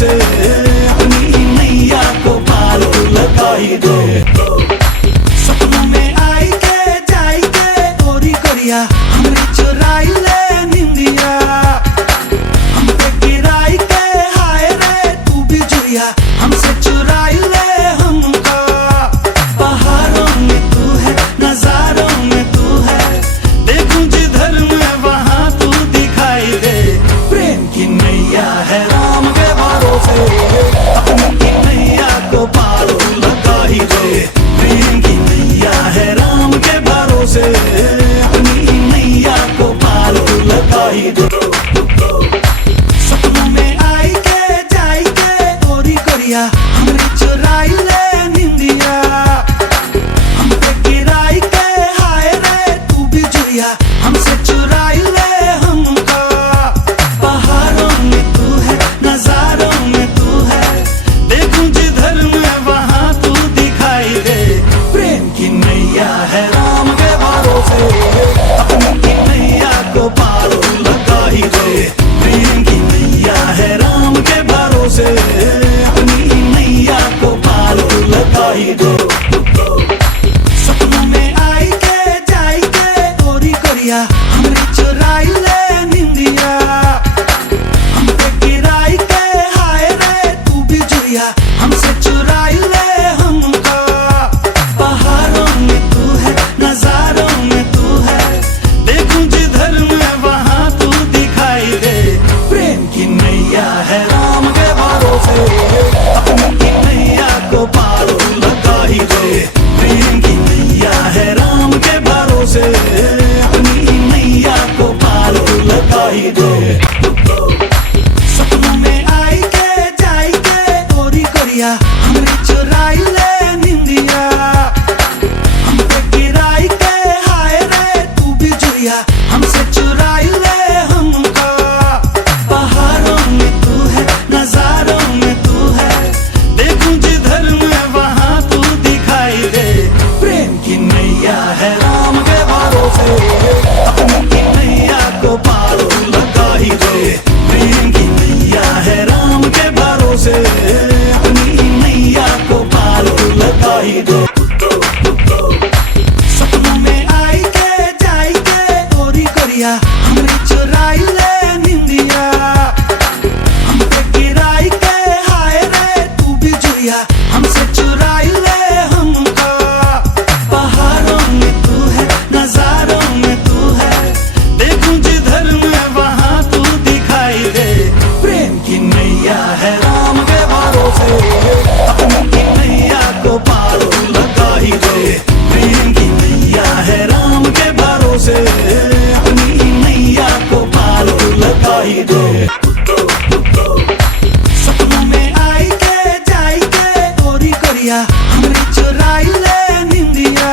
भरोसे अपनी नैया को पार लगा ही दे। सपनों में आई के जाई के गोरी गोरिया हमने चुराई ले निंदिया, हम पे गिराई के हाय रे तू भी जुड़िया हमसे चुराई ले हमको। पहाड़ों में तू है नजारों में तू है, देखूं जिधर मैं वहां तू दिखाई दे। प्रेम की नैया है राम के भरोसे अपनी नैया को पार लगा ही दे। प्रेम की नैया है राम के भरोसे अपनी नैया को पार लगा ही दे। सपनों में आई के जाई के गोरी गोरिया हमने चुराई ले निंदिया, हम पे गिराई के हाय रे तू भी जुड़िया हमसे चुराई ले हमको। पहाड़ों में तू है नजारों में तू है, देखूं जिधर मैं वहां तू दिखाई दे। प्रेम की नैया है राम के भरोसे अपनी नैया को पार लगा ही दे। प्रेम की नैया है राम के भरोसे अपनी नैया को पार लगा ही दे। सपनों में आई के जाई के गोरी गोरिया हमने चुराई ले निंदिया, हम पे गिराई के हाय रे तू भी जुड़िया हमसे चुराई ले हमको। पहाड़ों में तू है नजारों में तू है, देखूं जिधर मैं वहां तू दिखाई दे। प्रेम की नैया है राम के भरोसे अपनी नैया को पार लगा ही दे। प्रेम की नैया है राम के भरोसे अपनी नैया को पार लगा ही दे। सपनों में आई के जाई के गोरी गोरिया हमने चुराई ले निंदिया, हम पे गिराई के हाय रे तू भी जुड़िया हमसे चुराई ले हमको। पहाड़ों में तू है नजारों में तू है, देखूं जिधर मैं वहां तू दिखाई दे। प्रेम की नैया है राम के भरोसे अपनी नैया को पार लगा ही दे। प्रेम की नैया है राम के भरोसे अपनी नैया को पार लगा ही दे। सपनों में आई के जाई के गोरी गोरिया हमने चुराई ले निंदिया, हम पे गिराई के हाय रे तू भी जुड़िया हमसे चुराई ले हमको। पहाड़ों में तू है नजारों में तू है, देखूं जिधर मैं वहां तू दिखाई दे। प्रेम की नैया है राम के भरोसे अपनी नैया को पार लगा ही दे। प्रेम की नैया है राम के भरोसे अपनी नैया को पार लगा ही दे। सपनों में आई के जाई के गोरी गोरिया हमने चुराई ले निंदिया,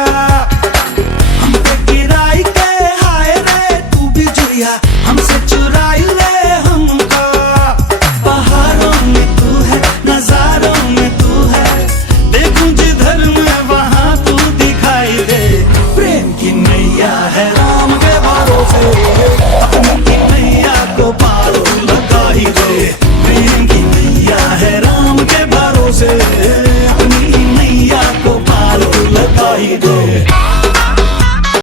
हम पे गिराई के हाय रे तू भी जुड़िया हमसे चुराई ले हमको। पहाड़ों में तू है नजारों में तू है, देखूं जिधर मैं वहां तू दिखाई दे। प्रेम की नैया है राम के भरोसे अपनी नैया को पार लगा ही दे। प्रेम की नैया है राम के भरोसे